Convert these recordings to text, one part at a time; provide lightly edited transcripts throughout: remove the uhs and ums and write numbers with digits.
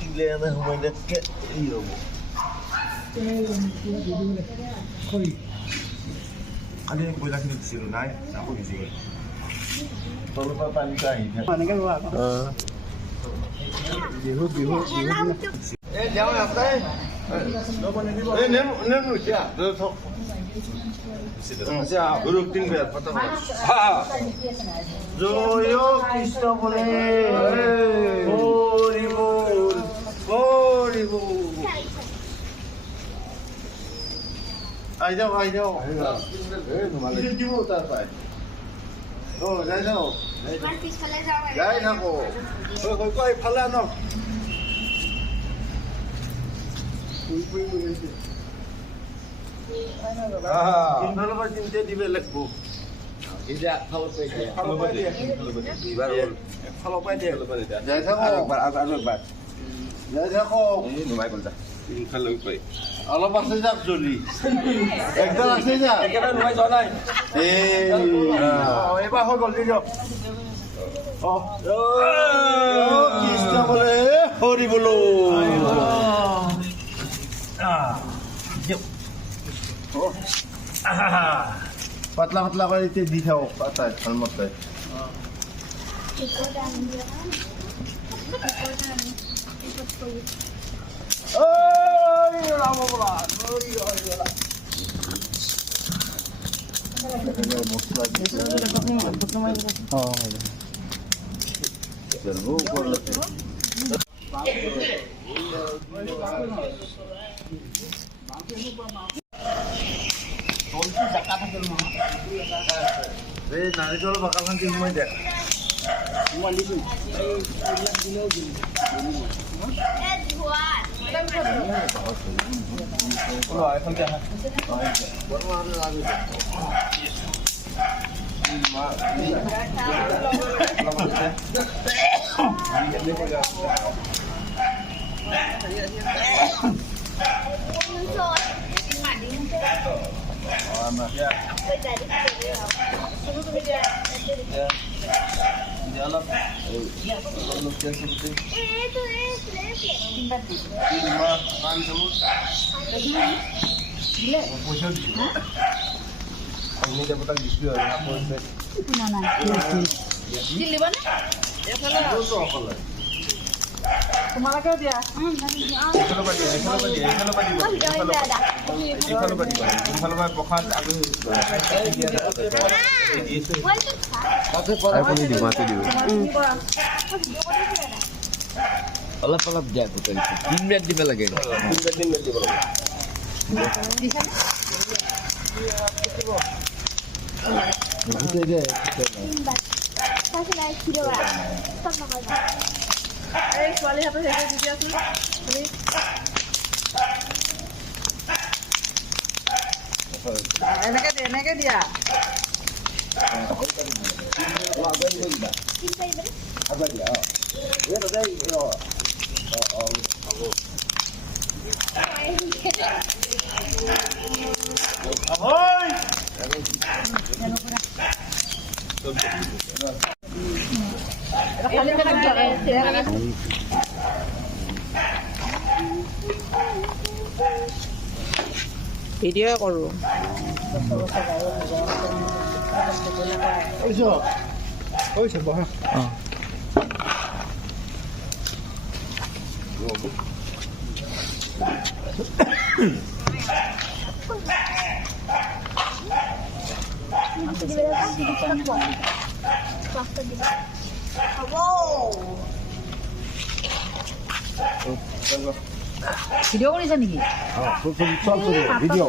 Ilena humana ke iyo. Ano yung kulang ni Sirunay? Ako ni Sige. Tolo pa panikay. Ano ka ba? Bihu. Eh, jalan apa? Nem siya. Siya, uruk din ba? Patang. Ha. Joyo Krishna bole. Bol. Ai जाओ. इसे क्यों उतार पाए? ओ जाओ. जाए ना को. कोई फला ना. Kalau macam dia develop bu. Tidak kalau pede. Kalau pede. Jadi aku. Jadi aku. Ini numai kolta. Kalau pede. Allah pasti jak juli. Ekdal asli jak. Ekdal numai jolai. Oh, eba ho gol dia. Oh. Kisah boleh. Hori bolo. पतला वाली चीज दिखाओ पता है हलमत है nanti kalau bakal nanti semua deh. Semua di sini. Jalan. Ini dia potong di sini. Kemana kau dia? Alap jago kan. Dimlet di mana lagi? Dimlet di mana? Itu dia. Kuali apa saja video tu? Enak dia. Apa dia? Ya tadi yo. Ahoy! Video কৰো Oiso baka. Video কৰিছে নেকি? Video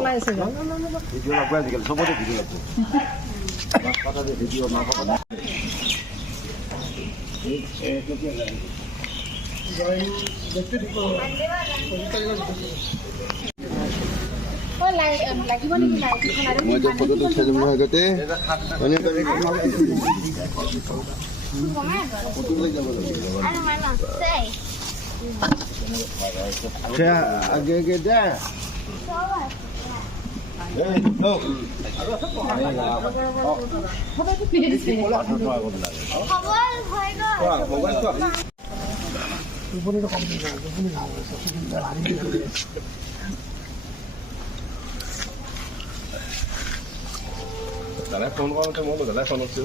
লাগবে আজিকালি চবতে video লাগবে কথাতে video না পাবো মই যে ফটোটো চাইছো নহয় আগতে ফটো লৈ যাব লাগিব আগে আগে দে দাদাই ফোন কৰোঁতে মই দাদাই ফোন কৰিছোঁ